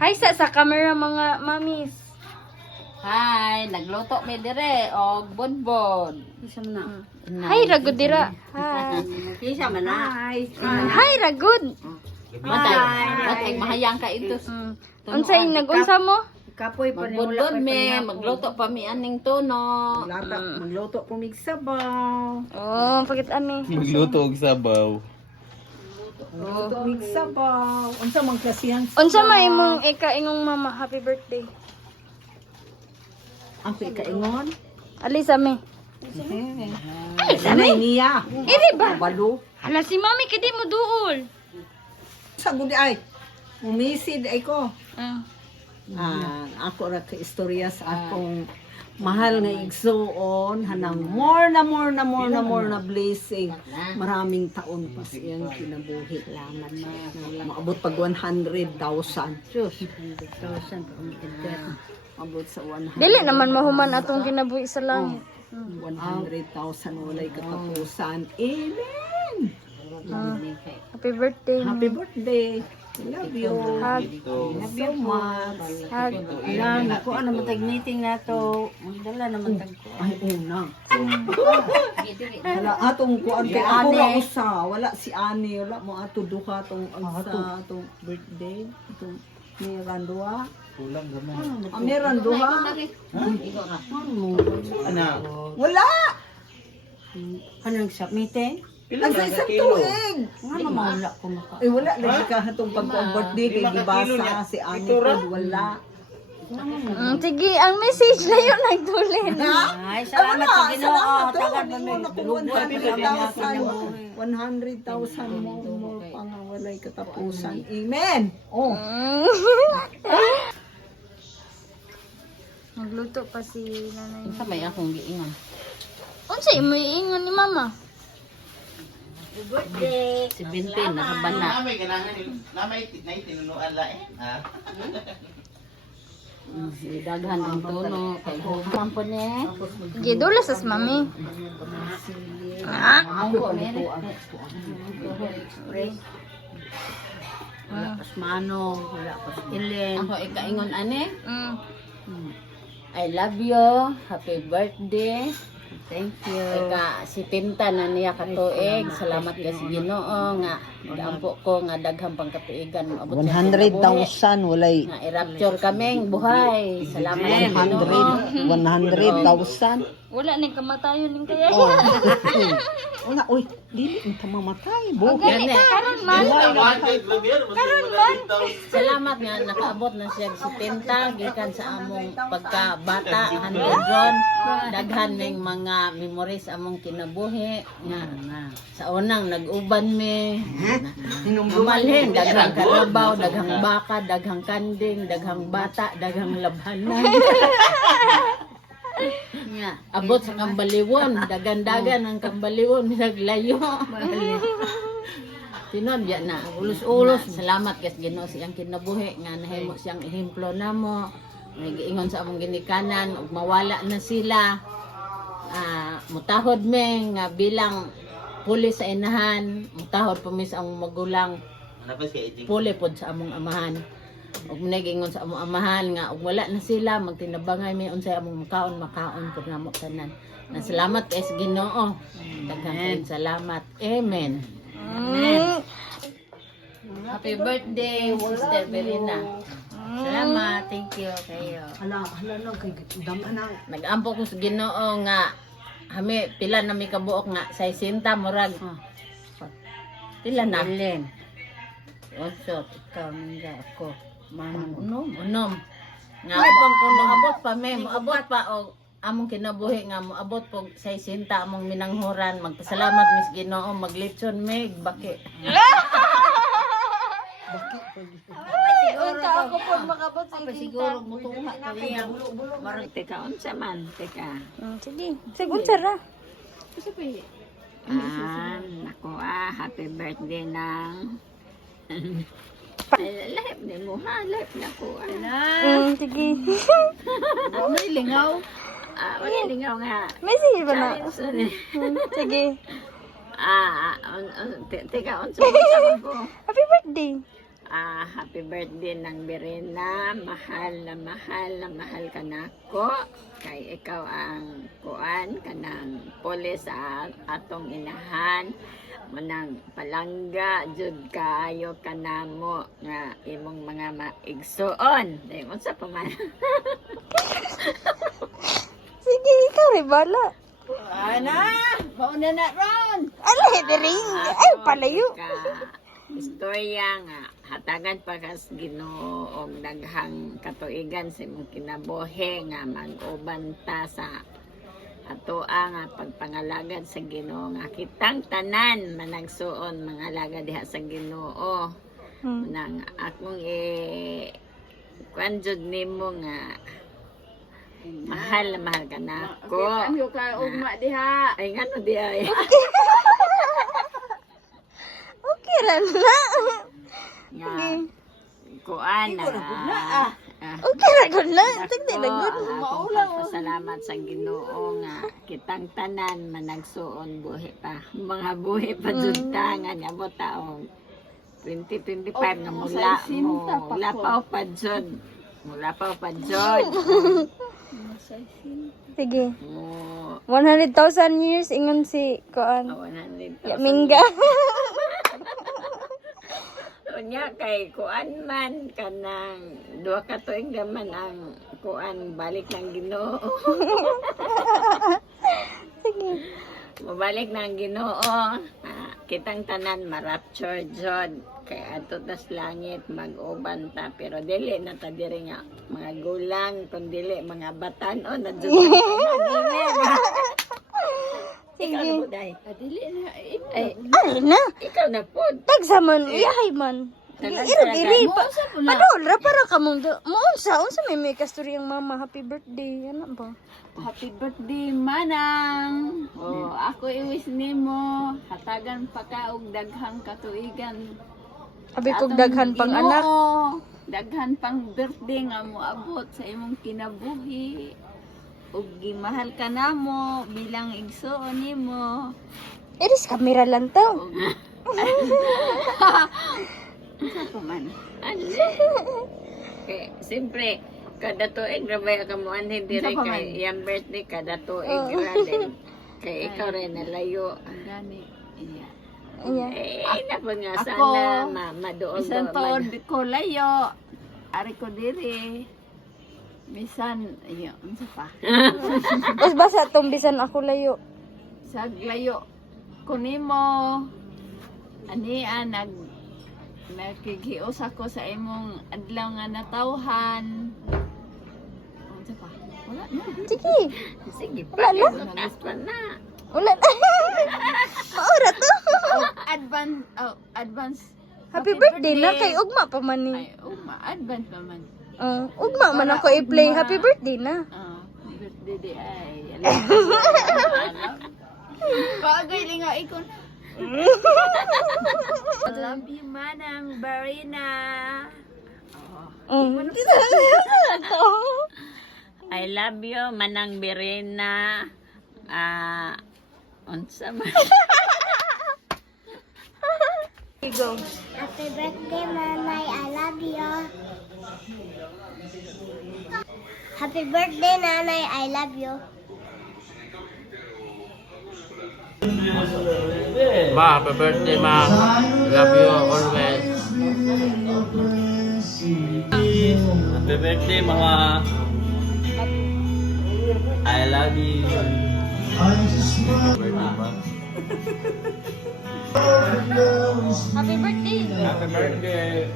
Hi sa camera mga mamis. Hi, nagluto mi dire og bonbon. Isa man na. Hi ragud dira. Hi. Isa man na. Hi. Hi ragud. Batay mahayang ka ito. Unsay nag-unsa mo? Kapoy pa ni Magbonbon mi, magluto pa mi aning tuno. Magluto po mig sabaw. Oh, pakit ani. Magluto og sabaw. Magluto mig sabaw. Unsa man klasihan? Unsa man imong ikaingong mama? Happy birthday. Ang ikaingon? Ali sa me. Sanay niya. Iri ba? Balo. Hala si mami kidi mo duol. Sa gudi ay. Umisid ay ko. Ah. Ako ra ka istorya sa akong mahal nga igsuon hanang more na blessing. Maraming taon pa siyang kinabuhi. Laman na. Maabot pag 100,000. Diyos. 100,000 abot sa 100. Dili naman mahuman atong kinabuhi sa langit. 100,000 walay katapusan. Amen. Happy birthday. Happy birthday. Love you. Hug. Love you much. Hug. Yan, ako ano matag meeting na to. Magdala naman tag ko. Ay, una. Wala atong kuan kay ako nga usa, wala si Ani, wala mo ato duha tong sa atong birthday, itong meron duha. Kulang gaman. Meron duha. Ana. Wala. Kanang sa meeting? Ang sa isang tuig. Nga mamawala ko maka. Eh wala lagi ka hatong pag-birthday kay gibasa si Ani pod wala. Sige, ang message na yun nagdulin. Ay, salamat sa Ginoo. Tagad mo mo na lugo sa mga 100,000 mo pang walay katapusan. Amen. Oh. Nagluto pa si nanay. Unsa may akong giingon? Unsa imo iingon ni mama? Si Bintin nakabana. Namay ganahan namay tinunuan lain. Ha? Daghan ang tuno kay human po ni. Gidulas as mami. Ah. Ako mere. Wala pas manong, wala pas ilin. Ako ikaingon ani. Mm. I love you. Happy birthday. Thank you. Ika si Tinta na niya katuig. Salamat ka sa Ginoo nga gaampo ko nga daghang pangkatuigan moabot sa 100,000 walay nga i-rapture kaming buhay. Salamat sa Ginoo. 100,000. Wala ning kamatayon ning kaya. Oh. Una, oy, dili mo mamatay, bo. Gani karon man. Karon man. Salamat nga nakaabot na siya si Tinta gikan sa among pagkabata hanggang ron. Daghan ning mga memories among kinabuhi nga sa unang nag-uban mi. Umalhin, daghang karabaw, daghang baka, daghang kanding, daghang bata, daghang labhanan. Nga, abot sa Kambaliwon, dagan-dagan ang Kambaliwon, naglayo. Tinodya na, ulos-ulos. Salamat kas Ginoo siyang kinabuhi nga nahimo siyang ehemplo namo. Nagiingon sa among ginikanan ug mawala na sila. Mutahod me nga bilang pulis sa inahan, mutahod po mi sa among magulang. Puli pod sa among amahan. Ug nagingon sa among amahan nga ug wala na sila magtinabangay mi unsay among makaon pud namo tanan. Salamat kay sa Ginoo. Daghang salamat. Amen. Happy birthday, Sister Verena. Salamat, thank you kayo. Hala lang kay dama na. Nag-ampo ko sa Ginoo nga hami pila na mi kabuok nga 60 murag. Pila na? Ilin. Oso, Ikaw nila ako. Manong. unom. Nga abang kuno abot pa me, moabot pa og among kinabuhi nga moabot pog 60 among minanghuran. Magpasalamat mis Ginoo, maglitson me baki. Unta ako pod makabot sa Siguro mutuha kaya marag teka unsa man teka. Sige, unsa ra? Ako happy birthday nang live ni mo ha, live na ko. Sige. May lingaw. Wala lingaw nga. Message ba na? Sige. Teka, unsa man ko. Happy birthday. Happy birthday ng Berena. Mahal na mahal ka na ko. Kay ikaw ang kuan kanang pulis sa atong inahan. Manang palangga jud kaayo kanamo nga imong mga maigsuon. Dahil unsa pa man. Sige, ikaw rin bala. Ana, mauna na ron. Alay, diring. Ay, palayo. Istorya nga hatagan pa kas Ginoo og daghang katuigan sa imong kinabuhi nga mag-uban ta sa atoa nga pagpangalagad sa Ginoo nga kitang tanan managsuon mga alagad diha sa Ginoo. Nang akong kuan jud nimo nga mahal na mahal ka na ko. Ano ka ugma diha? Ay ngano diha. Okay lang na. Nga kuan na. Okay lang ko na. Tignan na good. Pasalamat sa Ginoo nga kitang tanan managsuon buhi pa. Mga buhi pa jud ta nga niabot taong 2025 nga mula pa jud. Mula pa jud. Sige. Mo 100,000 years ingon si Koan. 100,000. Mingga. Unya kay kuan man kanang duha ka tuig gaman ang kuan balik ng Ginoo. Sige. Mabalik ng Ginoo. Kitang tanan ma-rapture jud kay adto tas langit mag-uban ta pero dili na ta diri nga mga gulang kun dili mga batan-on na jud. Sige. Dili na Ay na. ikaw na pud. Tagsaman, iyahay man. Iri pa. Padol ra para kamong unsa may kasturya ang mama. Happy birthday. Ano ba? Happy birthday, Manang. Oh, ako i-wish nimo hatagan pa ka og daghang katuigan. Abi kog daghan pang anak. Daghan pang birthday nga moabot sa imong kinabuhi. Ug gimahal ka namo bilang igsuon nimo. Iris kamera lang to. Sa pa man. Kay siyempre kada tuig rabay ka mo anhin dire kay iyang birthday kada tuig ra din. Kay ikaw rin nalayo. Ang gani. Iya. Ayan. Na pa nga Ako, sana madoon Bisan to ko layo. Ari ko diri. Bisan iyo, unsa pa? Mas basa tong bisan ako layo. Sa layo ko nimo nagkigios ako sa imong adlaw nga natawhan. Unsa pa? Wala na. Sige. sige Wala pa na. nas pa na. Wala na. Maura to. Advance Happy birthday na kay ugma pa man ni. Ay, advance pa man. Ugma man ako i-play. Happy birthday na. Birthday di ay. Pagay linga ikon. Love you, Manang Barina. I love you Manang Berena. Unsa man. Go. Happy birthday, Nanay. I love you. Happy birthday, Nanay. I love you. Ma, happy birthday, Ma. Love you always. Happy birthday, mga. I love you. Birthday, ma. Happy birthday. Happy birthday.